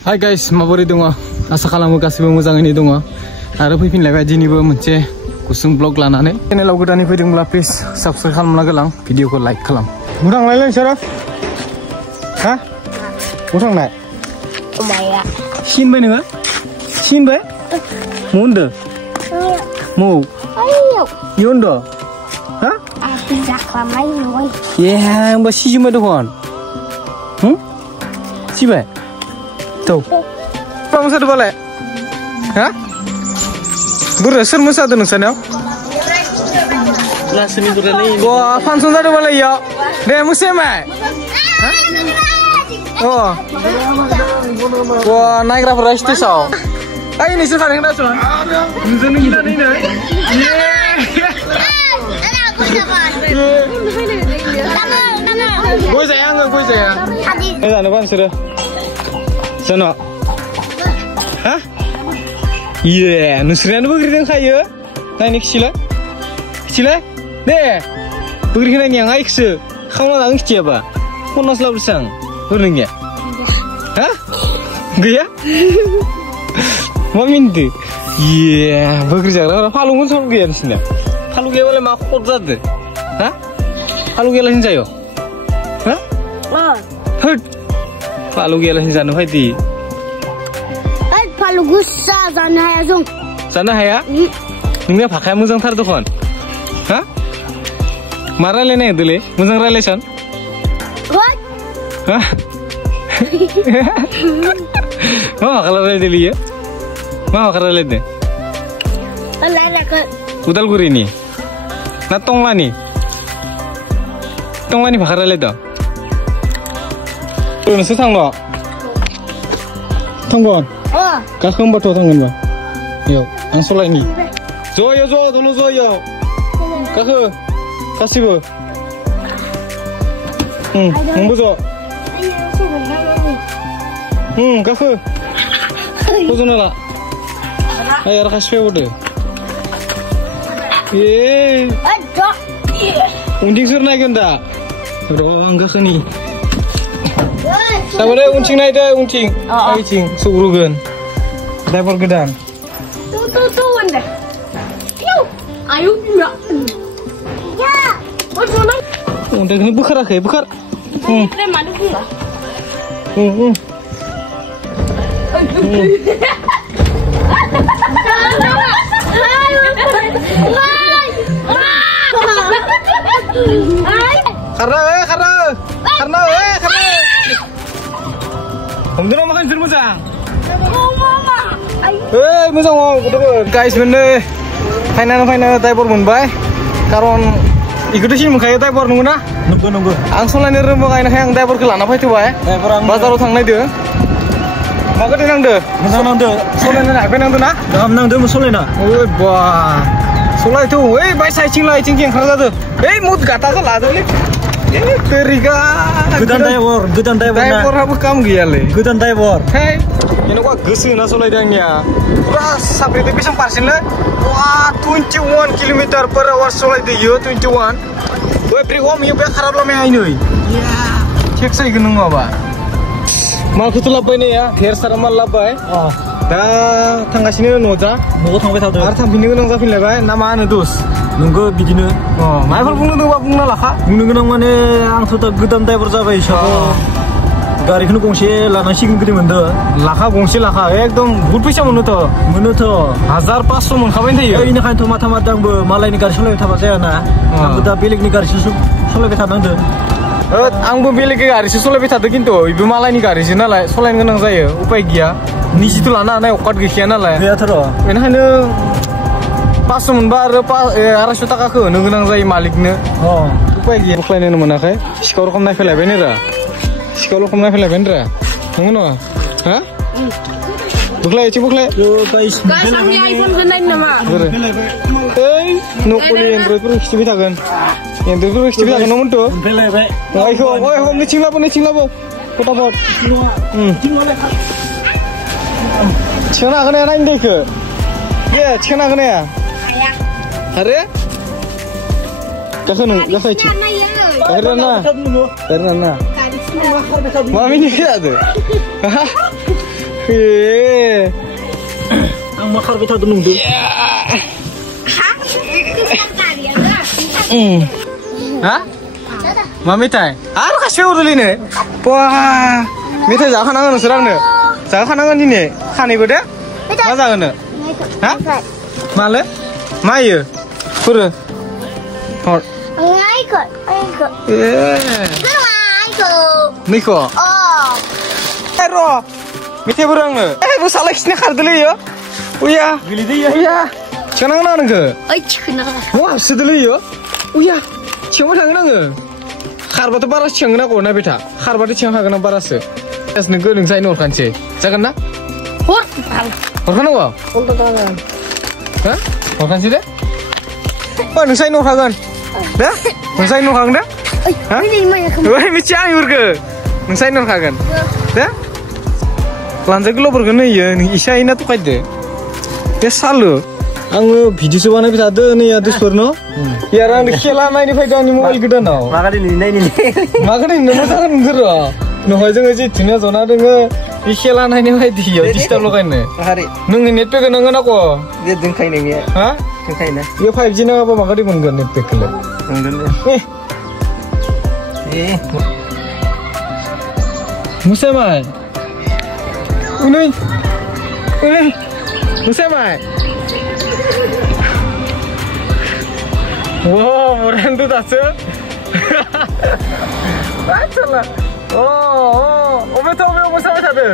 Hai guys, माबोरै दङ? आसा खालामो गासिबो मोजाङैनो दङ आरो फैफिनलायबाय दिनैबो मोनसे गुसुं ब्लग लानानै चेनेलाव गोदानै फैदोंब्ला प्लिज साबस्क्राइब खालामना गोलां भिडिअखौ लाइक खालाम। बहा थांनायलै नोंसोरो? हा? बहा थांनाय? माया सिनबाय नोङो? सिनबाय? म होनदो? म ayo इ होनदो? हा? aku जाखांबाय नों ए होमबा सिजोबबाय दखन? सिबाय? Tuh, apa mosadı balai? Hah? Buru, ser mosadı nusanya? Lah seni berani. Wah, fansun tadi balai ya? Deh musim ay? Oh, wah naik rapor race tuh so. Ayo nih sekarang yang dasar. Nusanya gila nih nih. Gue sayang. Eh, anu kan sudah. Sana. Hah? Iya, nusrian begini kayu. Nah ini kecil. Deh. Begini yang aik se. Kamu nggak ngerti apa? Mau nasla bersang. Berenggak. Hah? Gaya? Mau minta? Iya, begini jangan. Palungan sama gaya di sini. Palung gaya boleh makut zat. Hah? Palung gaya lain sayo. Hah? Hut. Palung gaya lain sana di. Palu gusa sana ya zong. Sana ya? Ningnya pakai muzang tar dukon. Hah? Marah lene dulu, muzang relation. What? Hah? Mama kalau relate dulu ya? Mama kalau relate deh. Lala ke. Udalguri nih. Nah Tonglani pakai relate dah. Tuh nusang lo. Tonggon. Oh. Kakak mbak tuh tonggon mbak. Yo, langsung lagi. Zoyo, dulu Zoyo. Kakak, kasih bu. Mumbuzo. Kakak. Tuh nala. Ayo kasih bu deh. Yeay. Ada. Unding sur naik anda. Bro, angga keni. Sabar deh, uncing naik deh, uncing. Uncing, surugan. Dapur gedang. Tuh anda. Yuk, ayo juga. Ya. Mana? Udah ini bukar. Ini mana sih? Karena. Kamu tuh makan sir musang. Musang mau betul. Guys, bener. Final typor munbai. Karon ikut sih muka typor nunggu na. Nunggu. Angsung lain rumah kain yang typor kelan apa itu bay? Bazar utang naik deh. Maka dia nang deh. Nang deh. Soalnya nak apa nang deh na? Nang deh musoleh na. Oh, wah. Soalnya itu, bay saya cing yang kerja tuh. Mood kata tuh lah tuh nih. Ini teriga. Gedan typor na. Typor apa kamu gila? Gedan typor. Hey, ini gua gesu na soalnya dia. Pura sampai di pisang parsin lah. Wah, 21 km/h soalnya dia 21. Gue beri om ya biar karab lama ini. Ya, cek saya genung apa? Mal kutu labai nih ya, hair sarama labai. Oh. Dah tangga sini noja. Nunggu tangga satu. Arta bini gunung zafin labai, nama anu dus. Nunggu begini. Oh, mai fal bunga tuh bunga laka. Nunggu mana ang tuh gedan typor zabai siapa? Gari kenu gongsi lana sih gede menda. Laka gongsi laka, ekdom good bisa menurut tuh. 1500 menkapain tuh ya? Ini kan tuh mata dang be, malah ini garis soleh thapa saya na. Aku dah pilih ini garis soleh betadang deh. Ang pilih ke garis soleh betadang gitu. Ibu malah ini garis ini lah, soleh ngenang saya. Upaya gia. Ni situ lana na okat gisian lah. Ya terus. Ini hanya pas menbar arah suta kaku ngenang saya maliknya. Oh. Upaya gia. Bukan ini mana kai? Sekarang kamu naik level ini ra. Sekarang kamu naik level ini ra. Mengenal? Hah? Buklay. Yo guys. Kasang iPhone kenain nama. Nukuli Android pun kecil kan? Android pun kecil kan nomor tuh. Ayo, nih cing lapa. Potapot. Cina kena nanya deh ke? Ya, Cina kena ya. Hari? Kakak cik. Karena. Mami ni ada. 예. Ang makarbi ta dunung de. Hah? मा मेथाइ आरो गासिबो उरुलिनो बा मेथाइ जाखानांगोन नोंसोर आंनो जाखानांगोन दिनै खानैबो दे मा जागोन हा माले मा इयो खुरो हर नैखौ ए र' मेथाइफोर आंनो ए मोसालाय खिनो खारदोलै इयो उया उया थिखानांगोन आं नोंखो मा हाबसोदोलै इयो उया थिखांबाय थांगोन आङो खारबाथ' बारासो थिखांगोन आंखौ ना बेथा खारबाथ' थिखां हागोन आं बारासो नोंखौ नोंसायनो हरखानोसै जागोन ना हरखानांगौ हा हरखानोसै दे ओ नोंसायनो हरखागोन दे नोंसायनो हरखागोन दे ओइ मिथिया आं इफोरखो नोंसायनो हरखागोन दे लानजाय गोलावफोरखौ नैयो इसा इना थगायदो बे सालु आङो भिडिअसो बानायबाय थादो नै आदेशफोरनो यार आं खेला नायनो फैदों आंनि मबाइल गोदानाव Makan ini माखौ नायनो मा जागोन नोंसोर नहय जोङो जेथिनो जना दोङो बे खेला नायनो बायदियाव डिस्टार्ब लगायनो Hari. नोंनि नेट पेक होनांगोन आको Dia dengkai ini ya. हा Dengkai ini. बेयो 5G नाङाबा माखौ मोनगोन नेट पेकखौलाय मुसामाय उनै उनै मुसामाय Wow, murahan tuh tasnya. Baca lah. Oh, betul, sama satu.